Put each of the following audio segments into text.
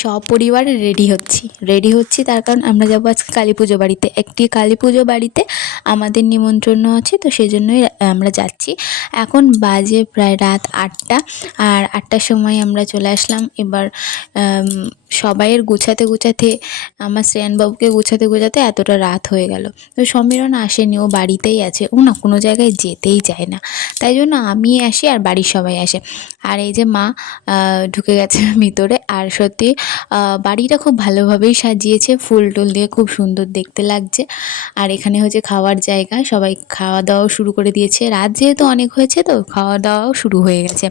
সপরিবারে রেডি হচ্ছি তার কারণ আমরা যাবো আজকে কালী পুজো বাড়িতে। একটি কালী পুজো বাড়িতে আমাদের নিমন্ত্রণ আছে, তো সেই জন্যই আমরা যাচ্ছি। এখন বাজে প্রায় রাত ৮টা, আর ৮টার সময় আমরা চলে আসলাম। এবার সবাইয়ের গুছাতে আমার শ্রেয়ানবাবুকে গুছাতে এতটা রাত হয়ে গেল। তো সমীরণ আসেনি, ও বাড়িতেই আছে। ও না কোনো জায়গায় যেতেই চায় না, তাই জন্য আমি আসি আর বাড়ির সবাই আসে। আর এই যে মা ঢুকে গেছে ভিতরে। আর সত্যি বাড়িটা খুব ভালোভাবেই সাজিয়েছে, ফুল টুল দিয়ে খুব সুন্দর দেখতে লাগছে। আর এখানে হচ্ছে খাওয়ার জায়গা, সবাই খাওয়া দাওয়াও শুরু করে দিয়েছে। রাত যেহেতু অনেক হয়েছে, তো খাওয়া দাওয়াও শুরু হয়ে গেছে।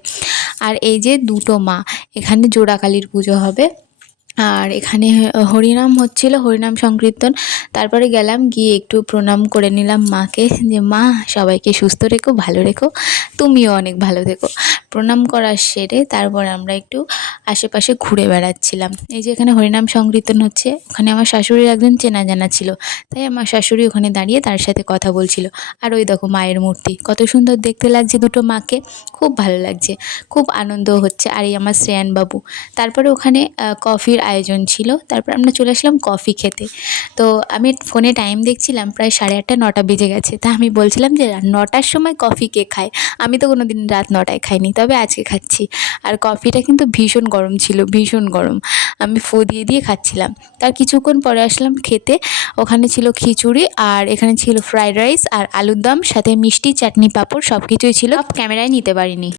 আর এই যে দুটো মা, এখানে জোড়া কালীর পুজো হবে। আর এখানে হরিনাম হচ্ছিল, হরিনাম সংকীর্তন। তারপরে গেলাম, গিয়ে একটু প্রণাম করে নিলাম মাকে, যে মা সবাইকে সুস্থ রেখো, ভালো রেখো, তুমিও অনেক ভালো থেকো। প্রণাম করা সেরে তারপর আমরা একটু আশেপাশে ঘুরে বেড়াচ্ছিলাম। এই যে এখানে হরিনাম সংকীর্তন হচ্ছে, ওখানে আমার শাশুড়ির একজন চেনা জানা ছিল, তাই আমার শাশুড়ি ওখানে দাঁড়িয়ে তার সাথে কথা বলছিল। আর ওই দেখো মায়ের মূর্তি, কত সুন্দর দেখতে লাগছে দুটো মাকে, খুব ভালো লাগছে, খুব আনন্দ হচ্ছে। আর এই আমার শ্রেয়ানবাবু। তারপরে ওখানে কফির আয়োজন ছিল, তারপর আমরা চলে আসলাম কফি খেতে। তো আমি ফোনে টাইম দেখছিলাম, প্রায় 8:30 9টা বেজে গেছে। তা আমি বলছিলাম যে 9টার সময় কফি কে খায়? আমি তো কোনো দিন রাত 9টায় খাইনি, তবে আজকে খাচ্ছি। আর কফিটা কিন্তু ভীষণ গরম ছিল, ভীষণ গরম। আমি ফু দিয়ে খাচ্ছিলাম। তার কিছুক্ষণ পরে আসলাম খেতে। ওখানে ছিল খিচুড়ি, আর এখানে ছিল ফ্রাইড রাইস আর আলুর দম, সাথে মিষ্টি, চাটনি, পাঁপড়, সব কিছুই ছিল। ক্যামেরায় নিতে পারিনি।